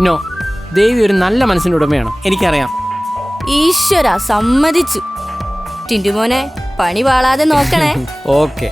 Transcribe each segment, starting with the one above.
No, ദേവി ഒരു നല്ല മനസ്സിൻ്റെ ഉടമയാണ്, എനിക്കറിയാം. ഈശ്വര, സമ്മതിച്ചു. ടിന്റുമോനെ, പണി പാളാതെ നോക്കണേ. ഓക്കെ.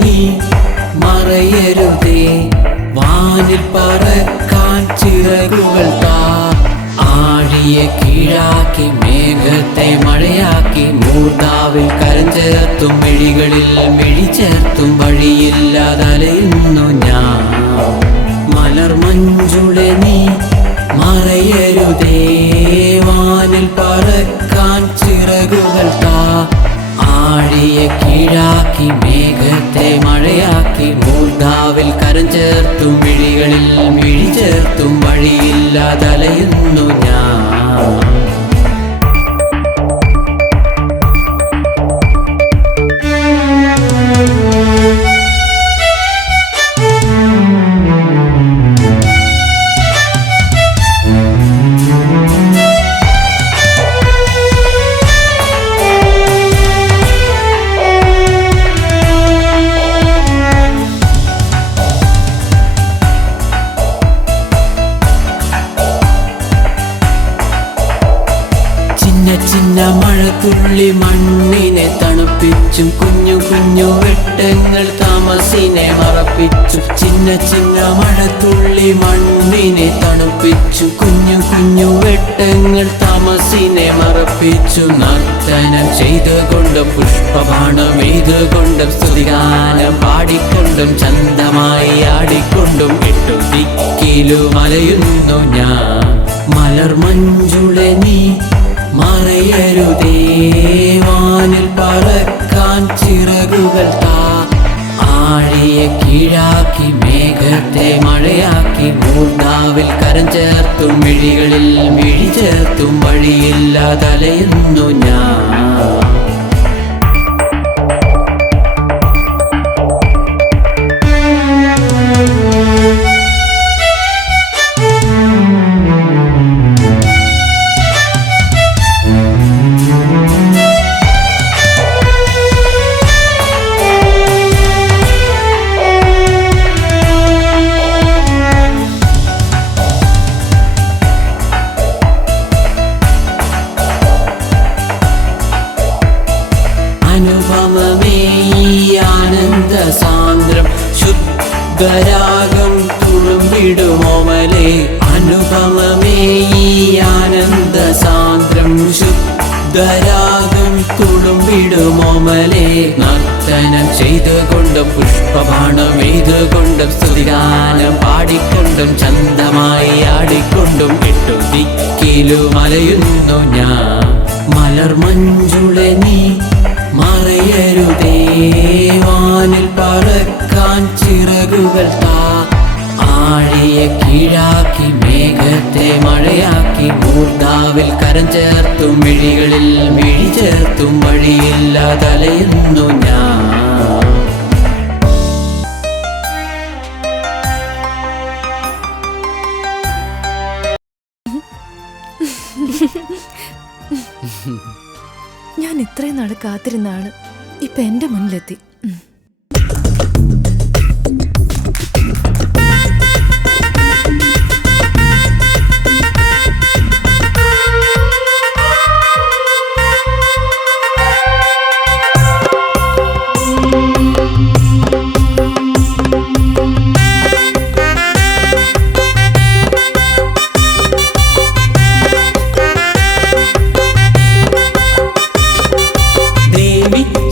നീ മറയരുതേ, വാനിൽ പറക്കാൻ ചിറകുകൾ താ. ആഴിയ കീഴാക്കി മേഘത്തെ മഴയാക്കി, മൂർധാവിൽ കരം ചേർത്തും മിഴികളിൽ മിഴി ചേർത്തും വഴിയില്ലാതലയുന്നു ഞാൻ. മലർമഞ്ചുളെ നീ മറയരുതേ, വാനിൽ പറക്കാൻ ചിറകുകൾ താ. ആഴിയെ കീഴാക്കി മേഘത്തെ മഴയാക്കി, മൂർധാവിൽ കരം ചേർത്തും മിഴികളിൽ മിഴി ചേർത്തും വഴിയില്ലാതലയുന്നു ഞാൻ. ചിന്ന മഴത്തുള്ളി മണ്ണിനെ തണുപ്പിച്ചും, കുഞ്ഞു കുഞ്ഞു വെട്ടങ്ങൾ താമസിനെ മറപ്പിച്ചു. ചിന്ന മഴത്തുള്ളി മണ്ണിനെ തണുപ്പിച്ചു, കുഞ്ഞു കുഞ്ഞു വെട്ടങ്ങൾ താമസിനെ മറപ്പിച്ചു. നർത്തനം ചെയ്തുകൊണ്ടും പുഷ്പബാണം എയ്തുകൊണ്ടും, സ്തുതിഗാനം പാടിക്കൊണ്ടും ചന്തമായി ആടിക്കൊണ്ടും, എട്ടു ദിക്കിലും അലയുന്നു ഞാൻ. മലർമഞ്ചുളെ നീ മറയരുതേ, വാനിൽ പറക്കാൻ ചിറകുകൾ താ. ആഴിയെ കീഴാക്കി മേഘത്തെ മഴയാക്കി, മൂർധാവിൽ കരം ചേർത്തും മിഴികളിൽ മിഴി ചേർത്തും വഴിയില്ലാതലയുന്നു ഞാൻ. അനുപമമേ ആനന്ദ സാന്ദ്രം, ശുദ്ധരാഗം തുളുമ്പിടുമോമലേ. അനുപമമേ ആനന്ദ സാന്ദ്രം, ശുദ്ധരാഗം തുളുമ്പിടുമോമലേ. നർത്തനം ചെയ്തുകൊണ്ടും പുഷ്പബാണം എയ്തുകൊണ്ടും, സ്തുതിഗാനം പാടിക്കൊണ്ടും ചന്തമായി ആടിക്കൊണ്ടും, എട്ടു ദിക്കിലും അലയുന്നു ഞാൻ. മലർമഞ്ചുളെ നീ മറയരുതേ, വാനിൽ പറക്കാൻ ചിറകുകൾ താ. ആഴിയെ കീഴാക്കി മേഘത്തെ മഴയാക്കി, മൂർധാവിൽ കരം ചേർത്തും മിഴികളിൽ മിഴി ചേർത്തും വഴിയില്ലാതലയുന്നു ഞാൻ. ഞാൻ ഇത്രയും നാൾ കാത്തിരുന്ന ആള് ഇപ്പൊ എന്റെ മുന്നിലെത്തി.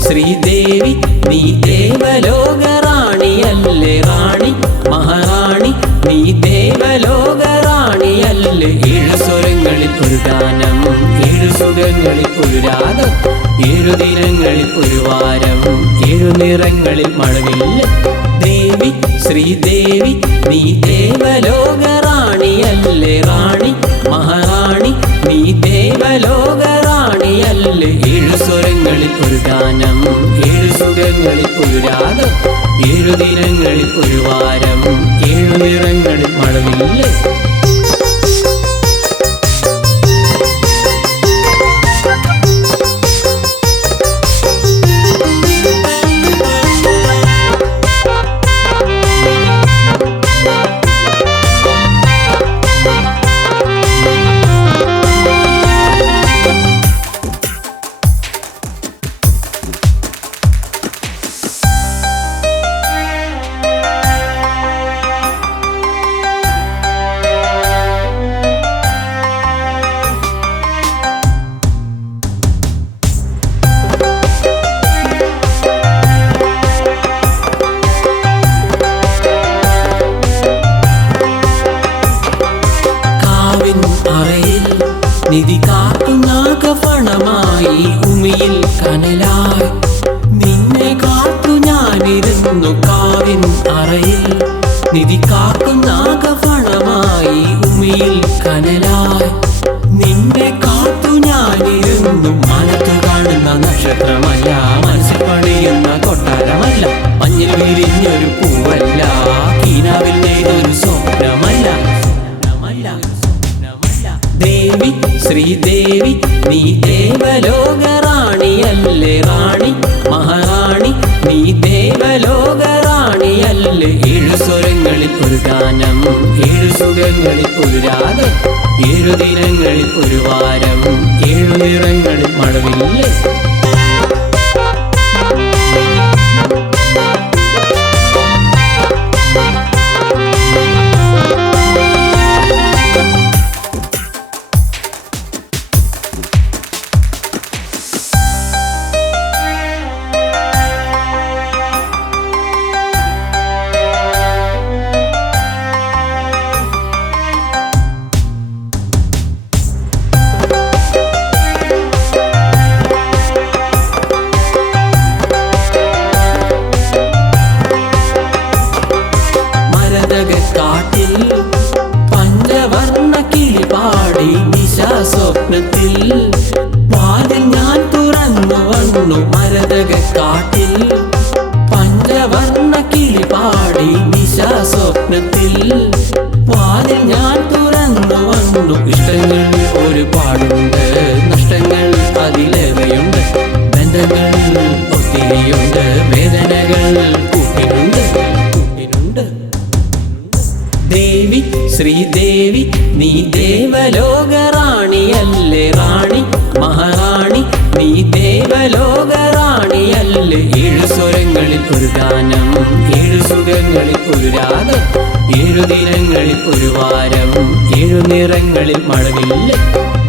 ശ്രീദേവി നീ ദേവലോകറാണിയല്ലേ, റാണി മഹാറാണി നീ ദേവലോകറാണിയല്ലേ. ഏഴു സ്വരങ്ങളിൽ ഒരു ഗാനം, ഏഴു സുഖങ്ങൾ സ്വരങ്ങളിൽ ഒരു രാഗം 7 ദിനങ്ങളിൽ ഒരു വാരം 7 നിറങ്ങളിൽ മഴവില്ല് ദേവി ശ്രീദേവി നീ ദേവലോക റാണിയല്ലേ റാണി മഹാറാണി നീ ദേവലോക റാണിയല്ലേ 7 സ്വരങ്ങളിൽ ഒരു ഗാനം 7 സുഖങ്ങളിൽ ഒരു രാഗം 7 ദിനങ്ങളിൽ ഒരു വാരം 7 നിറങ്ങളിൽ മഴവില്ല് നിധി കാത്തുനാഗഫണമായി ഉമിയിൽ കനലായി നിന്നെ കാത്തു ഞാനിരുന്നു കാവിൻ അറയിൽ നിധി കാത്തുനാഗഫണമായി ഉമിയിൽ കനലായി നിന്നെ കാത്തു ഞാനിരുന്നു മനത്ത് കാണുന്ന നക്ഷത്രമല്ല മനസ്സിൽ പണിയുന്ന കൊട്ടാരമല്ല മഞ്ഞിൽ വിരിഞ്ഞൊരു പൂവല്ല കീനാവിൽ നെയ്തൊരു സ്വപ്നമല്ല ദേവി ശ്രീദേവി നീ ദേവലോക റാണിയല്ലേ റാണി മഹാറാണി നീ ദേവലോക റാണിയല്ലേ 7 സ്വരങ്ങളിൽ ഒരു ഗാനം 7 സുഖങ്ങളിൽ ഒരു രാഗം 7 ദിനങ്ങളിൽ ഒരു വാരം 7 നിറങ്ങളിൽ മഴവില്ല് കാട്ടിൽ പഞ്ചവർണ്ണ കിളി പാടി നിശാസ്വപ്നത്തിൽ വാതിൽ ഞാൻ തുറന്നു വന്നു മരതക കാട്ടിൽ പഞ്ചവർണ്ണ കിളി പാടി നിശാസ്വപ്നത്തിൽ വാതിൽ ഞാൻ തുറന്നു വന്നു ഇഷ്ടങ്ങൾ ഒരുപാടുണ്ട് നഷ്ടങ്ങൾ അതിലേറെയുണ്ട് ബന്ധങ്ങൾ ഒത്തിരിയുണ്ട് വേദനകൾ കൂട്ടിനുണ്ട് ദേവി ശ്രീദേവി നീ ദേവലോക റാണിയല്ലേ റാണി മഹാറാണി നീ ദേവലോക റാണിയല്ലേ 7 സ്വരങ്ങളിൽ ഒരു ഗാനം 7 സുഖങ്ങളിൽ ഒരു രാഗം 7 ദിനങ്ങളിൽ ഒരു വാരം 7 നിറങ്ങളിൽ മഴവില്ല്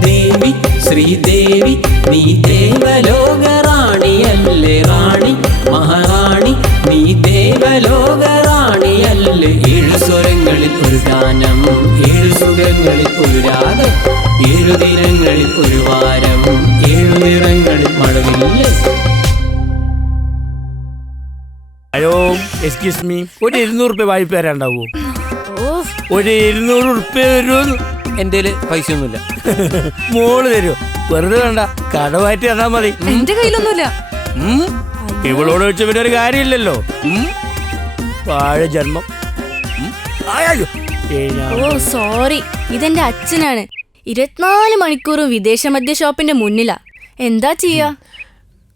ദേവി ശ്രീദേവി നീ ദേവലോക റാണിയല്ലേ റാണി മഹാറാണി നീ ദേവലോക റാണിയല്ലേ 7 സ്വരങ്ങളിൽ ഒരു ഗാനം 7 സുഖങ്ങളിൽ ഒരു രാഗം 7 ദിനങ്ങളിൽ ഒരു വാരം 7 നിറങ്ങളിൽ മഴവില്ല് ഹലോ എക്സ്ക്യൂസ് മീ ഒരു 200 വായ്പ തരാണ്ടാവോ ഒരു 200 റുപ്യ തരുമോ എൻ്റെ പൈസ ഒന്നുമില്ല മോള് തരുമോ വെറുതെ വേണ്ട കടമായിട്ട് തന്നാ മതി എന്റെ കയ്യിലൊന്നുമില്ല ഇവളോട് വെച്ച പിന്നെ ഒരു കാര്യമില്ലല്ലോ വാഴ ജന്മം ഓ സോറി ഇതെന്റെ അച്ഛനാണ് 24 മണിക്കൂറും വിദേശ മദ്യ ഷോപ്പിന്റെ മുന്നിലാ എന്താ ചെയ്യാ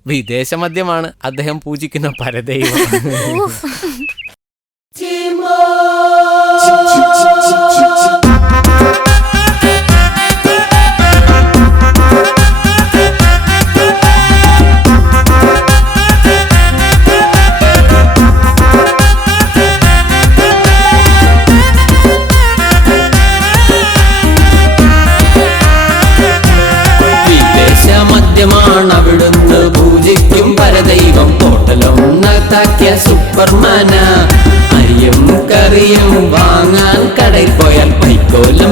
വിദേശ മദ്യമാണ് അദ്ദേഹം പൂജിക്കുന്ന പരദൈവം മദ്യമാണ് അവിടുന്ന് പൂജിക്കും പരദൈവം തോട്ടലൊന്നത്താക്കിയ സൂപ്പർമാന അരിയും കറിയും വാങ്ങാൻ കടയിൽ പോയാൽ പൈക്കോല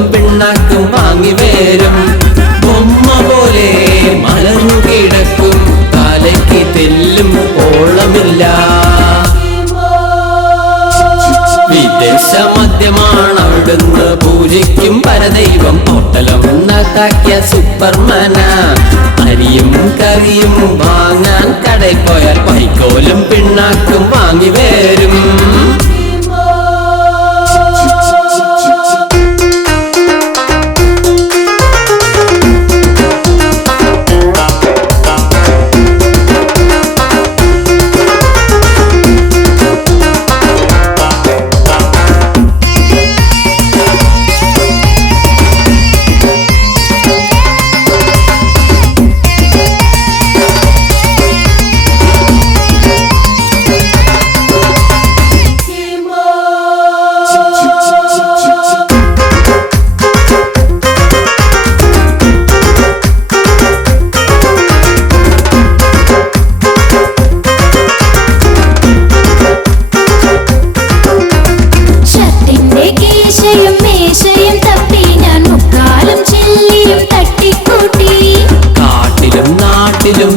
അരിയും കറിയും വാങ്ങാൻ കടയിൽ പോയാൽ വൈക്കോലും പിണ്ണാക്കും വാങ്ങി വരും.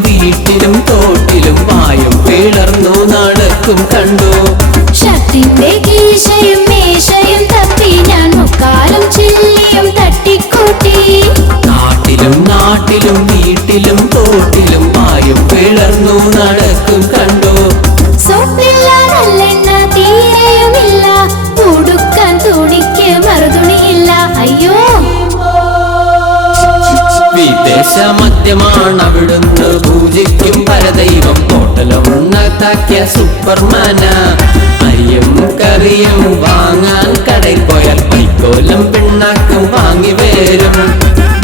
വീട്ടിലും തോട്ടിലും വായും പിളർന്നു നടക്കും കണ്ടു. ഷർട്ടിന്റെ കീശയും മേശയും തപ്പി ഞാൻ മുക്കാലും ചില്ലിയും തട്ടിക്കൂട്ടി. നാട്ടിലും വീട്ടിലും തോട്ടിലും വായും പിളർന്നു നടക്കും കണ്ടു. സോപ്പില്ല നല്ലെണ്ണ തീരെയുമില്ല, ഉടുക്കാൻ തുണിക്ക് മറുതുണിയില്ല. അയ്യോ, വിദേശ മദ്യമാണ് അവിടുന്ന് പൂജിക്കും പരദൈവം. ഹോട്ടലൊന്നത്താക്കിയ സൂപ്പർമാന. അരിയും കറിയും വാങ്ങാൻ കടയിൽ പോയാൽ വൈക്കോലും പിണ്ണാക്കും വാങ്ങി വരും.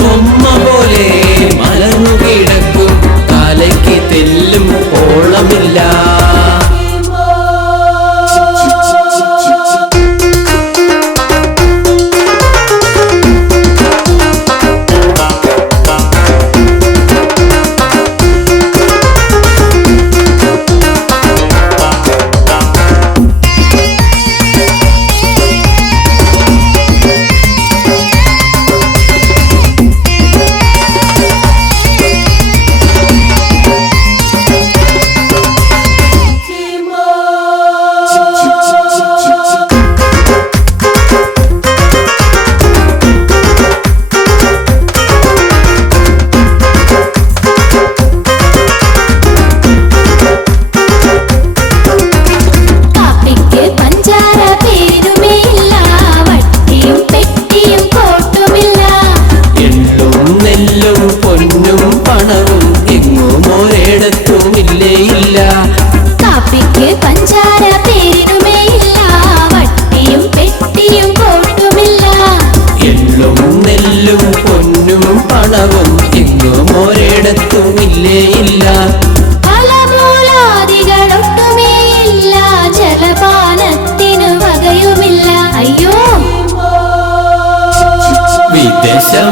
ബൊമ്മ പോലെ മലർന്നു കിടക്കും, തലയ്ക്ക് തെല്ലും ഓളമില്ല.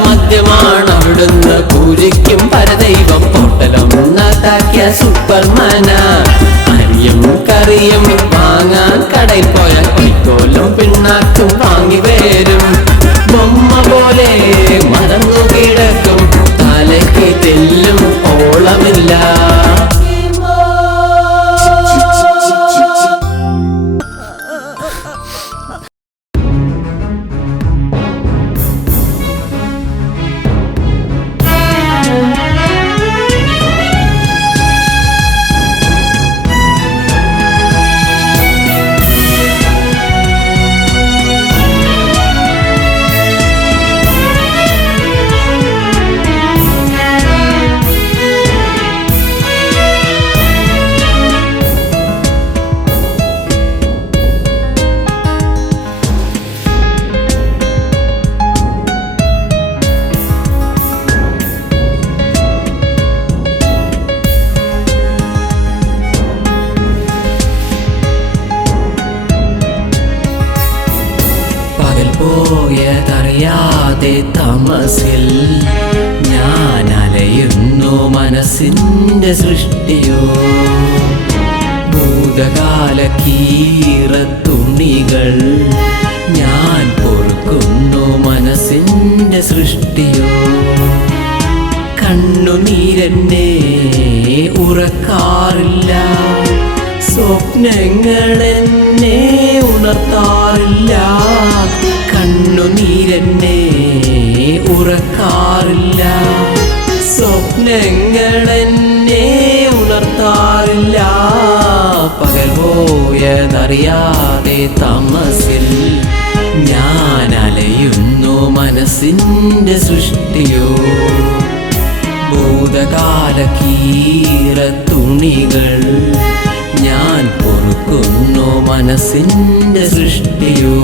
മദ്യമാണ് അവിടുന്ന് പൂജിക്കും പരദൈവം. ഹോട്ടലൊന്നത്താക്കിയ സൂപ്പർമാന. അരിയും കറിയും വാങ്ങാൻ കടയിൽ പോയാൽ വൈക്കോലും പിണ്ണാക്കും വാങ്ങി വരും. ബൊമ്മ പോലെ മറന്നു കിടക്കും, തലയ്ക്ക് തെല്ലും ഓളമില്ല. പോയതറിയാതെ തമസിൽ ഞാൻ അലയുന്നു, മനസ്സിൻ്റെ സൃഷ്ടിയോ. ഭൂതകാല കീറത്തുണികൾ ഞാൻ പൊറുക്കുന്നു, മനസ്സിൻ്റെ സൃഷ്ടിയോ. കണ്ണുനീരെന്നെ ഉറക്കാറില്ല, സ്വപ്നങ്ങളെന്നെ ഉണർത്താറില്ല. കണ്ണുനീരെന്നെ ഉറക്കാറില്ല, സ്വപ്നങ്ങളെന്നെ ഉണർത്താറില്ല, പകൽ പോയതറിയാതെ തമസിൽ ഞാൻ അലയുന്നു മനസ്സിൻ്റെ സൃഷ്ടിയോ. ഭൂതകാല കീറത്തുണികൾ ഞാൻ പൊറുക്കുന്നു മനസ്സിൻ്റെ സൃഷ്ടിയോ.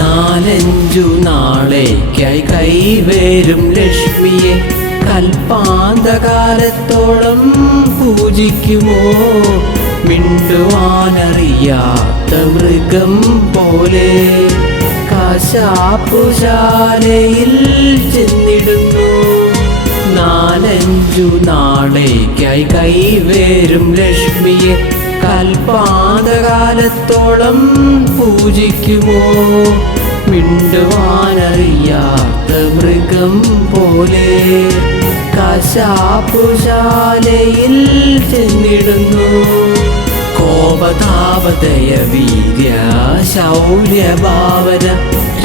നാലഞ്ചു നാളേക്കായി കൈവേരും ലക്ഷ്മിയെ കൽപ്പാന്തകാലത്തോളം പൂജിക്കുമോ. മിണ്ടുവാനറിയാത്ത മൃഗം പോലെ കശാപ്പുശാലയിൽ ചെന്നിടുന്നു. നാലഞ്ചു നാളേക്കായി കൈവേരും ലക്ഷ്മിയെ കൽപ്പാന്തകാലത്തോളം പൂജിക്കുമോ. മിണ്ടുവാനറിയാത്ത മൃഗം പോലെ കശാപ്പുശാലയിൽ ചെന്നിടുന്നു. കോപതാപതയ വീര്യ ശൗര്യഭാവന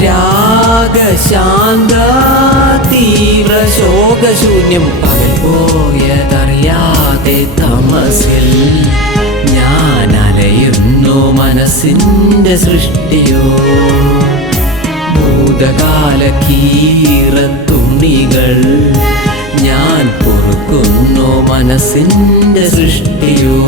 രാഗശാന്ത തീവ്ര ശോകശൂന്യം പകൽ പോയതറിയാതെ തമസിൽ ഞാൻ അലയുന്നു മനസ്സിൻ്റെ സൃഷ്ടിയോ. ഭൂതകാല കീറത്തുണികൾ ഞാൻ പൊറുക്കുന്നു മനസ്സിൻ്റെ സൃഷ്ടിയോ.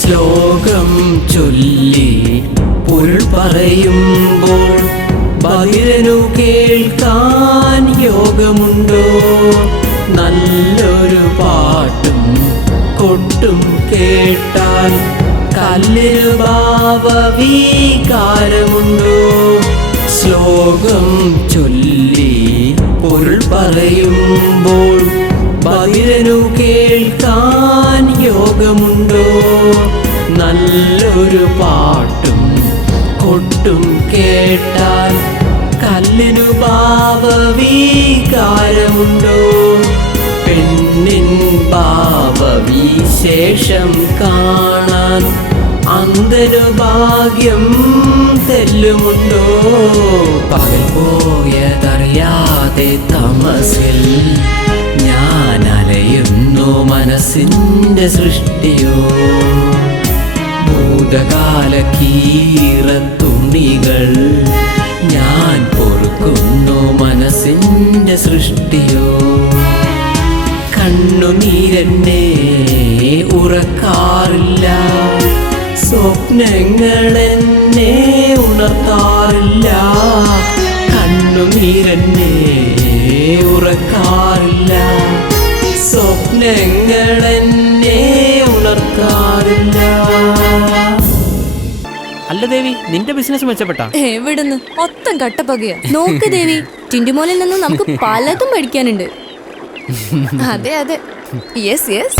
ശ്ലോകം ചൊല്ലി പൊരുൾ പറയുമ്പോൾ ബഹിരനു കേൾക്കാൻ യോഗമുണ്ടോ. നല്ലൊരു പാട്ടും കൊട്ടും കേട്ടാൽ കല്ലിനു ഭാവവികാരമുണ്ടോ. ശ്ലോകം ചൊല്ലി പൊരുൾ പറയുമ്പോൾ ബഹിരനു കേൾക്കാൻ യോഗമുണ്ടോ. നല്ലൊരു പാട്ടും കൊട്ടും കേട്ടാൽ കല്ലിനു ഭാവവികാരമുണ്ടോ. പെണ്ണിൻ ഭാവവിശേഷം കാണാൻ അന്തനു ഭാഗ്യം തെല്ലുമുണ്ടോ. പകൽ പോയതറിയാതെ തമസിൽ ഞാൻ അലയുന്നു മനസ്സിൻ്റെ സൃഷ്ടിയോ. ഭൂതകാല കീറത്തുണികൾ ഞാൻ പൊറുക്കുന്നു മനസ്സിൻ്റെ സൃഷ്ടിയോ. കണ്ണുനീരെന്നെ ഉറക്കാറില്ല, സ്വപ്നങ്ങളെന്നെ ഉണർത്താറില്ല. കണ്ണുനീരെന്നെ ഉറക്കാറില്ല, സ്വപ്നങ്ങളെന്നെ ഉണർത്താറില്ല. അല്ല ദേവി, നിന്റെ ബിസിനസ് മെച്ചപ്പെട്ടാ? എവിടുന്ന് മൊത്തം കട്ടപ്പകയാ. നോക്ക് ദേവി, ടിൻറ്റുമോളിൽ നിന്നും നമുക്ക് പലതും പഠിക്കാനുണ്ട്. അതെ അതെ, yes yes.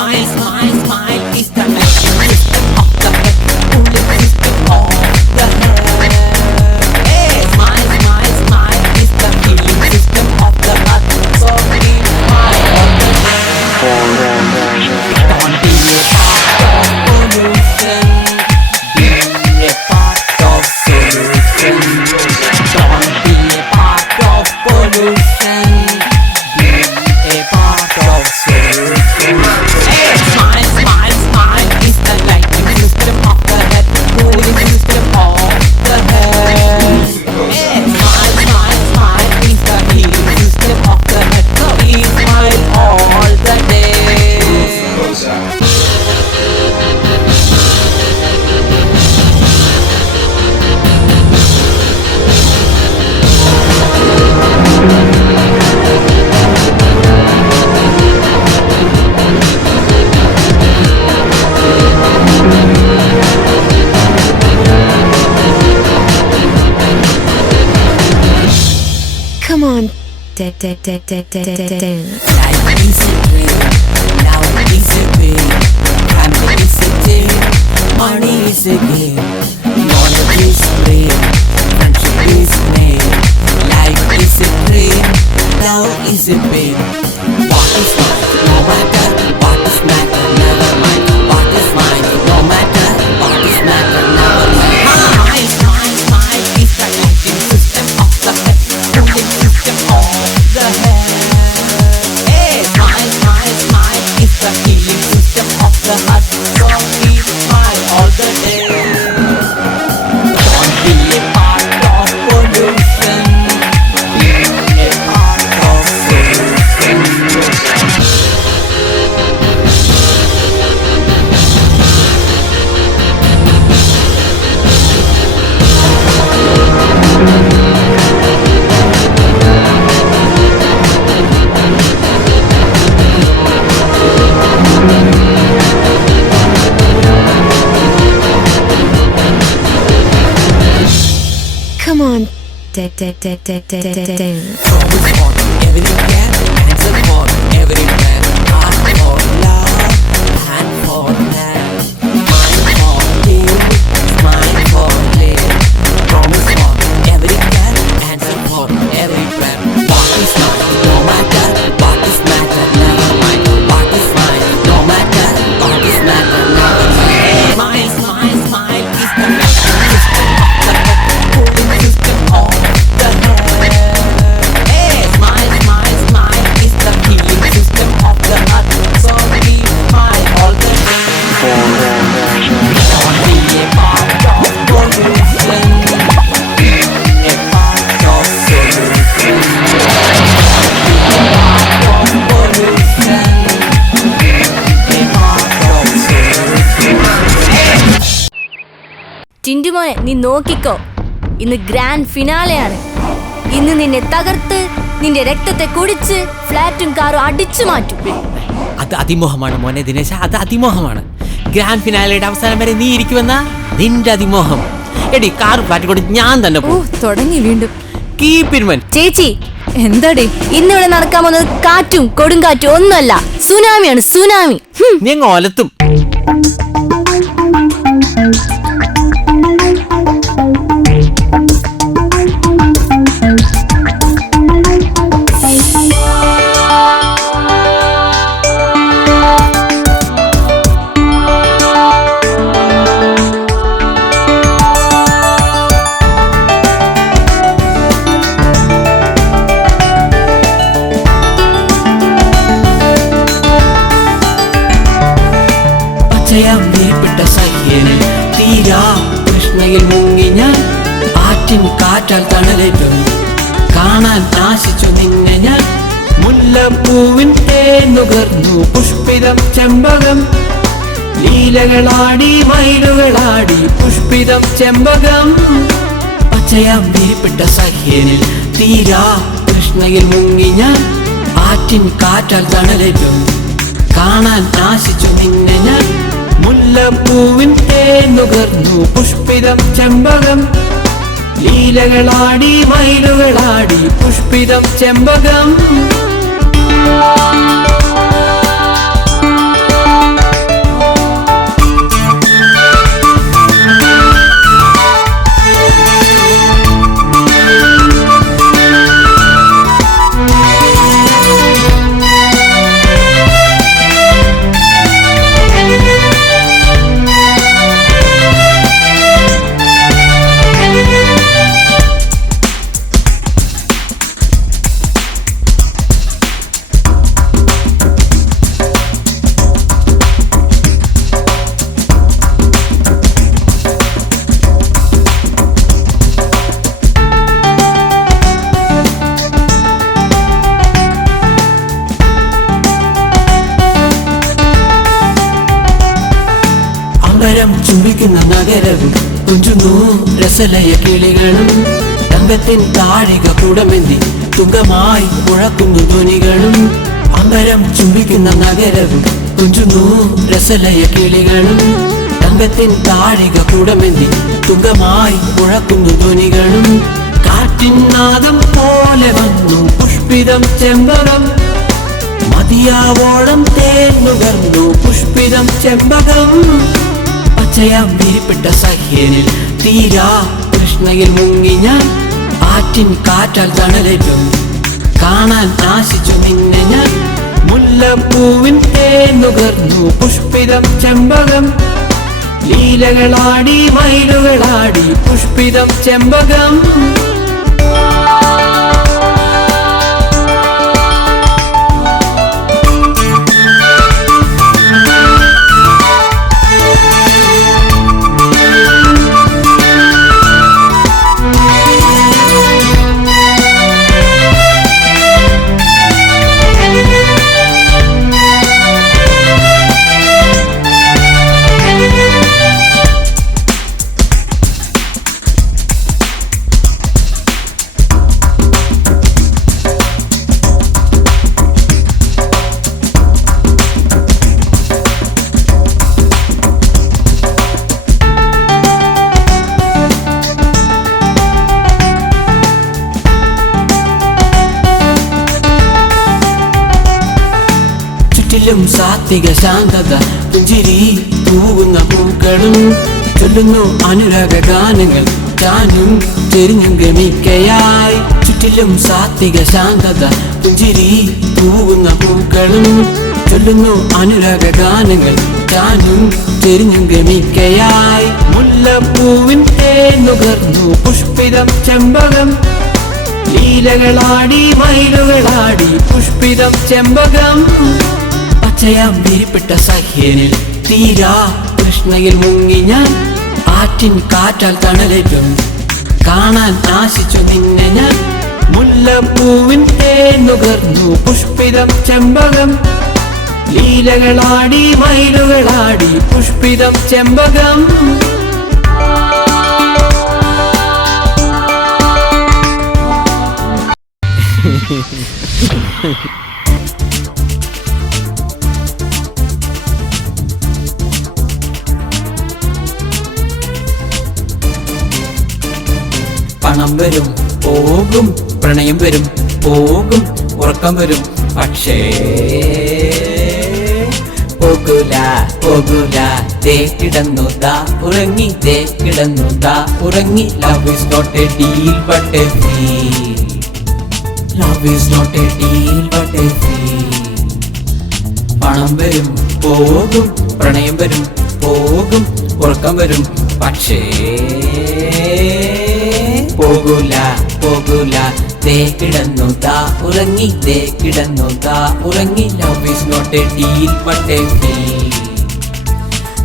Smile, smile, smile is the action system of the head, cooling system of the head. Hey, smile, smile, smile is the healing system of the heart. So we smile all the day. Don't be a part of pollution. Be a part of solution. Don't be a part of pollution. Be a part of solution. Hey, smile, smile, smile is the lighting system of the head, cooling system of the head. Hey, smile, smile, smile is the healing system of the head. So we smile all the day. Come on. Dance. Life is a dream, love is a dream, family is a dream, money is a game, knowledge is free, friendship is made. Life is a dream, love is a pain. What is mine, no matter what is matter, never mind. What is mine, no matter what is matter, never mind. Smile, smile, smile is the lighting system of the head, cooling system of the head. Hey, smile, smile, smile is the healing system of the heart. So we smile all the day. Don't be a part of pollution. Be a part of solution. Come on. Dance. Promise for every can, answer for every man. Heart for love, hand for hand. Mind for heal, mind for live. Promise for every can, answer for every prayer. What is mine, no matter what is matter, never mind. What is mine, no matter what is matter, never mind. Smile, smile, smile is the lighting system of the head, cooling system of the head. Hey, smile, smile, smile is the healing system of the heart. So we smile all the day. Don't be a part of pollution. Be a part of solution. Don't be a part of pollution. Be a part of solution. ടിൻറ്റുമോനെ നീ നോക്കിക്കോ, ഇന്ന് grand ഫിനാലെയാണ്. ഇന്ന് നിന്നെ തകർത്ത് നിന്റെ രക്തത്തെ കുടിച്ച് ഫ്ലാറ്റും കാറും അടിച്ചു മാറ്റും. അത് അതിമോഹമാണ് മോനെ ദിനേശ, അത് അതിമോഹമാണ്. ഗ്രാൻഡ് ഫിനാലയുടെ അവസാനം വരെ നീ ഇരിക്കുമെന്ന നിന്റെ അതിമോഹം. എടി കാർ ഫ്ലാറ്റ് കൂടി ഞാൻ തന്നെ ഓ തുടങ്ങി വീണ്ടും. Keep in mind. ചേച്ചി, എന്താടി ഇന്നിവിടെ നടക്കാൻ പോകുന്നത് കാറ്റും കൊടുങ്കാറ്റും ഒന്നുമല്ല, സുനാമിയാണ്, സുനാമി. നീ അങ്ങ് ഒലത്തും. പച്ചയാം വിരിപ്പിട്ട സഖ്യന് തീരാ കൃഷ്ണയിൽ മുങ്ങി ഞാൻ. ആറ്റിൻ കാറ്റാൽ തണലേറ്റും കാണാൻ ആശിച്ചു നിന്നെ ഞാൻ. മുല്ലപ്പൂവിൻ തേനുകർന്നു പുഷ്പിതം ചെമ്പകം. ലീലകളാടി മയിലുകളാടി പുഷ്പിതം ചെമ്പകം. പച്ചയാം വിരിപ്പിട്ട സഖ്യനിൽ തീരാ കൃഷ്ണയിൽ മുങ്ങി ഞാൻ. ആറ്റിൻ കാറ്റാൽ തണലേറ്റും കാണാൻ ആശിച്ചു നിന്നെ ഞാൻ. മുല്ലപ്പൂവിൻ തേനുകർന്നു പുഷ്പിതം ചെമ്പകം. ലീലകളാടി മയിലുകളാടി പുഷ്പിതം ചെമ്പകം. അമ്പരം ചുംബിക്കുന്ന നഗരവും കുഞ്ചുന്നു രസലയ കിളികളും തങ്കത്തിൻ താഴിക കൂടമെന്തി തുങ്കമായി മുഴക്കുന്നു ധ്വനികളും അമ്പരം ചുംബിക്കുന്ന നഗരവും കുഞ്ചുന്നു രസലയ കിളികളും തങ്കത്തിൻ താഴിക കൂടമെന്തി തുങ്കമായി മുഴക്കുന്നു ധ്വനികളും കാറ്റിൻ നാദം പോലെ വന്നു പുഷ്പിതം ചെമ്പകം മതിയാവോളം തേന്നുകർന്നു പുഷ്പിതം ചെമ്പകം പച്ചയാം വിരിപ്പെട്ട സഹ്യനിൽ തീരാ കൃഷ്ണയിൽ മുങ്ങി ഞാൻ ആറ്റിൻ കാറ്റാൽ തണലേറ്റും കാണാൻ ആശിച്ചു നിന്നെ ഞാൻ മുല്ലപ്പൂവിൻ തേന്നുകർന്നു പുഷ്പിതം ചെമ്പകം ലീലകളാടി മയിലുകളാടി പുഷ്പിതം ചെമ്പകം ചുറ്റിലും സാത്വിക ശാന്തത പുഞ്ചിരി തൂവുന്ന പൂക്കളും ചൊല്ലുന്നു അനുരാഗ ഗാനങ്ങൾ ഞാനും ചെരിഞ്ഞും ഗമിക്കയായി ചുറ്റിലും സാത്വിക ശാന്തത പുഞ്ചിരി തൂവുന്ന പൂക്കളും ചൊല്ലുന്നു അനുരാഗ ഗാനങ്ങൾ ഞാനും ചെരിഞ്ഞും ഗമിക്കയായി മുല്ലപ്പൂവിൻ തേന്നുകർന്നു പുഷ്പിതം ചെമ്പകം ലീലകളാടി മയിലുകളാടി പുഷ്പിതം ചെമ്പകം പച്ചയാം വിരിപ്പെട്ട സഹ്യനിൽ തീരാ കൃഷ്ണയിൽ മുങ്ങി ഞാൻ ആറ്റിൻ കാറ്റാൽ തണലേറ്റും കാണാൻ ആശിച്ചു നിന്നെ ഞാൻ മുല്ലപ്പൂവിൻ തേന്നുകർന്നു പുഷ്പിതം ചെമ്പകം ലീലകളാടി മയിലുകളാടി പുഷ്പിതം ചെമ്പകം പണം വരും പോകും പ്രണയം വരും പോകും ഉറക്കം വരും പക്ഷേ പോകൂല പോകൂല ദേ കിടന്നു ദാ ഉറങ്ങി ദേ കിടന്നു ദാ ഉറങ്ങി love is not a deal but a feel love is not a deal but a feel പണം വരും പോകും പ്രണയം വരും പോകും ഉറക്കം വരും പക്ഷേ പോകൂല പോകൂല ദേ കിടന്നു ദാ ഉറങ്ങി ദേ കിടന്നു ദാ ഉറങ്ങി love is not a deal but a feel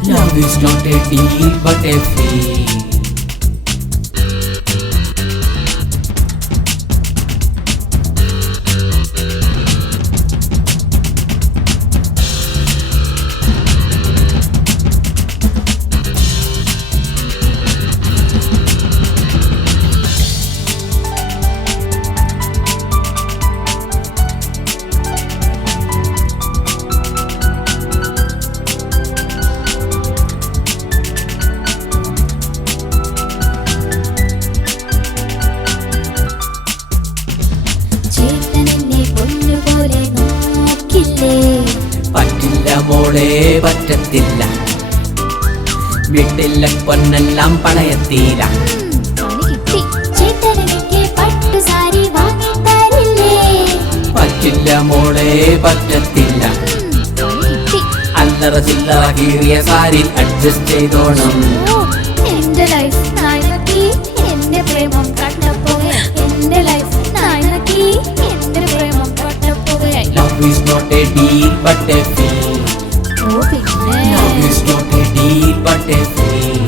love is not a deal but a feel പറ്റില്ല മോളെ പറ്റത്തില്ല വീട്ടിലെ പൊന്നെല്ലാം പണയത്തില്ല പറ്റില്ല മോളെ പറ്റത്തില്ല അല്ലറ ചില്ലറ കീറിയ സാരി അഡ്ജസ്റ്റ് ചെയ്തോണം എന്റെ ലൈഫ് നായകി എന്റെ പ്രേമം കട്ടപ്പോകെ എന്റെ ലൈഫ് നായകി എന്റെ പ്രേമം കട്ടപ്പോകെ love is not a deal but a feel love is not a deal but a feel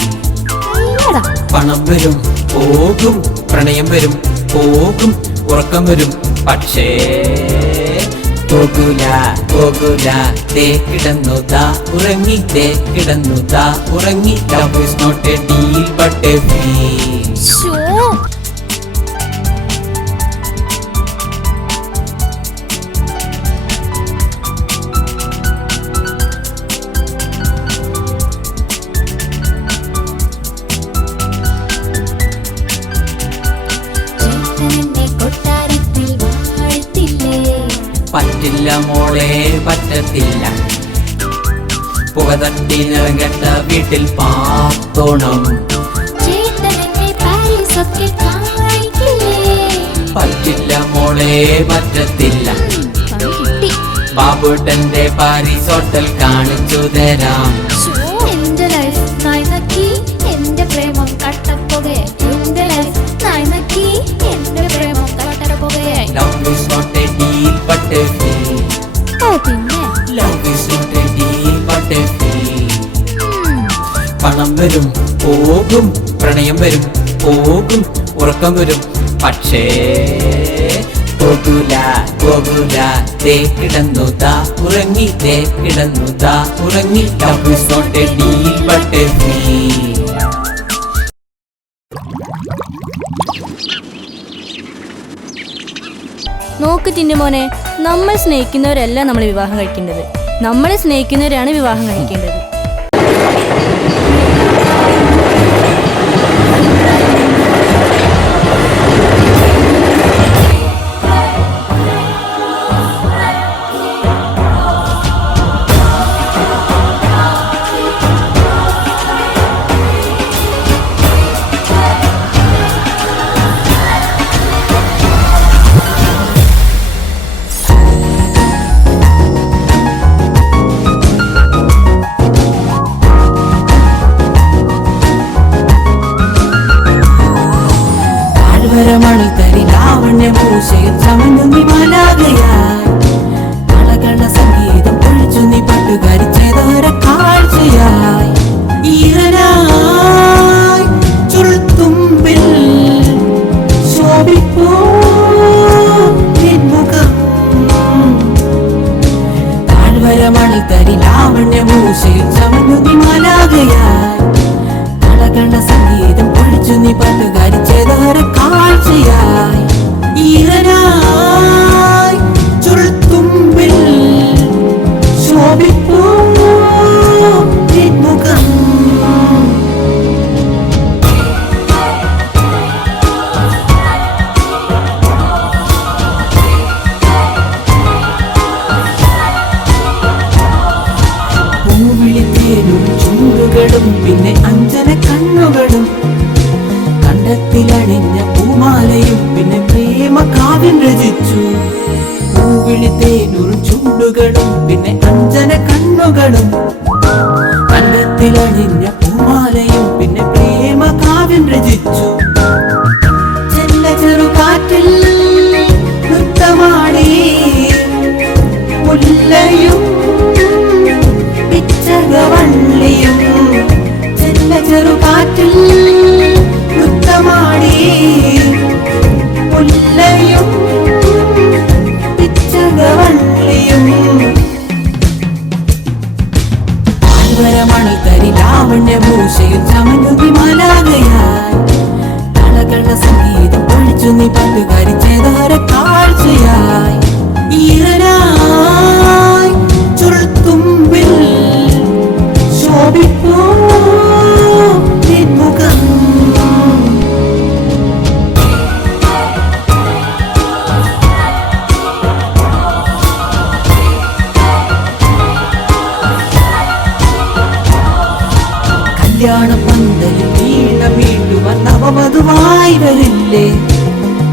പണം വരും പോകും പ്രണയം വരും പോകും ഉറക്കം വരും പക്ഷേ പോകൂല പോകൂല ദേ കിടന്നു ദാ ഉറങ്ങി ദേ കിടന്നു ദാ ഉറങ്ങി love is not a deal but a feel ശോ. ചേട്ടനെന്നെ കൊട്ടാരത്തിൽ വാഴ്ത്തില്ലേ പറ്റില്ല മോളെ പറ്റത്തില്ല പുക തട്ടിനിറങ്ങട്ട വീട്ടിൽ പാത്തോണം ചേട്ടനെന്നെ പാരീസൊക്കെ കാണിക്കില്ലേ പറ്റില്ല മോളെ പറ്റത്തില്ല കിട്ടി ബാബുട്ടന്റെ പാരീസ് ഹോട്ടൽ കാണിച്ചു തരാം എന്റെ ലൈഫ് നായ്നക്കി എന്റെ പ്രേമം കട്ടപ്പുകയായി എന്റെ ലൈഫ് നായ്നക്കി എന്റെ പ്രേമം കട്ടപ്പുകയായി love is not a deal but a feel ഓ പിന്നെ love is not a deal but a feel പണം വരും പോകും പ്രണയം വരും പോകും ഉറക്കം വരും പക്ഷേ പോകൂല പോകൂല ദേ കിടന്നു ദാ ഉറങ്ങി ദേ കിടന്നു ദാ ഉറങ്ങി love is not a deal but a feel നോക്ക് ടിന്റുമോനെ, നമ്മൾ സ്നേഹിക്കുന്നവരല്ല നമ്മൾ വിവാഹം കഴിക്കേണ്ടത്, നമ്മളെ സ്നേഹിക്കുന്നവരാണ് വിവാഹം കഴിക്കേണ്ടത്. മണിത്തരി ലാവണ്യ പൂശയിൽ ചമഞ്ഞു മലാകയായി കളകണ സംഗീതം പൊഴിച്ചു നീ പട്ടുകാരി ചെയ്തോര കാഴ്ചയായി ഈറനായി ചുൾത്തുമ്പിൽ ശോഭിപ്പൂ മുഖം താഴ്വര മണിത്തരി ലാവണ്യ പൂശയിൽ ചമഞ്ഞു നീ മലാകയായി കളകണ സംഗീതം പൊഴിച്ചു നീ പട്ടുകാരി ചെയ്തോര കാഴ്ചയായി ഈറനായി ചുൾത്തുമ്പിൽ ശോഭിപ്പൂ മുഖം പൂവിളിത്തേനും ചുണ്ടുകളും പിന്നെ അഞ്ജന കണ്ണുകളും കണ്ടത്തിലണിഞ്ഞ പൂമാലയും പിന്നെ പ്രേമ കാവ്യം രചിച്ചു പൂവിളിത്തേനും ചുണ്ടുകളും പിന്നെ അഞ്ജന കണ്ണുകളും കണ്ടത്തിലണിഞ്ഞ പൂമാലയും പിന്നെ പ്രേമ കാവ്യം രചിച്ചു ചെല്ല ചെറുകാറ്റിൽ നൃത്തമാടി മുല്ലയും പിച്ചകവള്ളിയും ചെല്ല ചെറുകാറ്റിൽ നൃത്തമാടി മുല്ലയും പിച്ചകവള്ളിയും മണിത്തരി ലാവണ്യഭൂഷയിൽ ചമഞ്ഞു വിമലാകയായി കളകള സംഗീതം പൊഴിച്ചു നീ പട്ടുകാരി ചെയ്തോര കാഴ്ചയായി ഈറനായി ചുൾത്തുമ്പിൽ ശോഭിപ്പൂ മുഖം കല്യാണ പന്തലിൽ വീണ വീണ്ടുവാൻ നവവധുവായി വരില്ലേ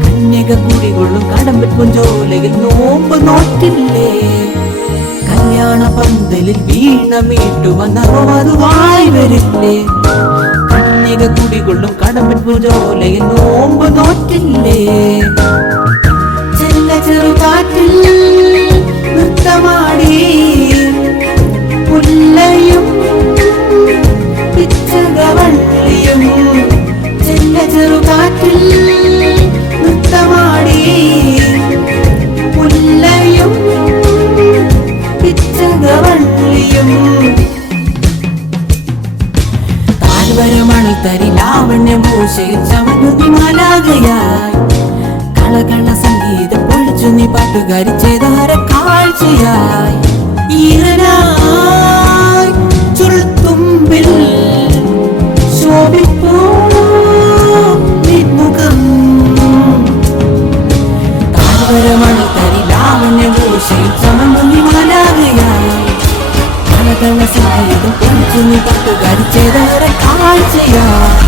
കന്യക കുടികൊള്ളും കടമ്പൻ പൊഞ്ചോലയിൽ നോമ്പ് നോറ്റില്ലേ കല്യാണ പന്തലിൽ വീണ വീണ്ടുവാൻ നവവധുവായി വരില്ലേ കന്യക കുടികൊള്ളും കടമ്പൻ പൊഞ്ചോലയിൽ നോമ്പ് നോറ്റില്ലേ ചെല്ല ചെറുകാറ്റിൽ നൃത്തമാടി മുല്ലയും പിച്ചകവള്ളിയും ചെല്ല ചെറുകാറ്റിൽ നൃത്തമാടി മുല്ലയും മൂശയിൽ ചമഞ്ഞു നീ മാലാകയായി കളകള സംഗീതം പൊഴിച്ചു നീ പാട്ടുകാരി ചെയ്താര കാഴ്ചയായി ഈറനായി ചുരുൾത്തുമ്പിൽ ശോഭിപ്പോ നിൻമുഖം താഴ്വരമണി തരി ലാവണ്യ മൂശയിൽ ചമഞ്ഞു നീ മാലാകയായി കളകള സംഗീതം പൊഴിച്ചു നീ പാട്ടുകാരി ചെയ്താര കാഴ്ചയായി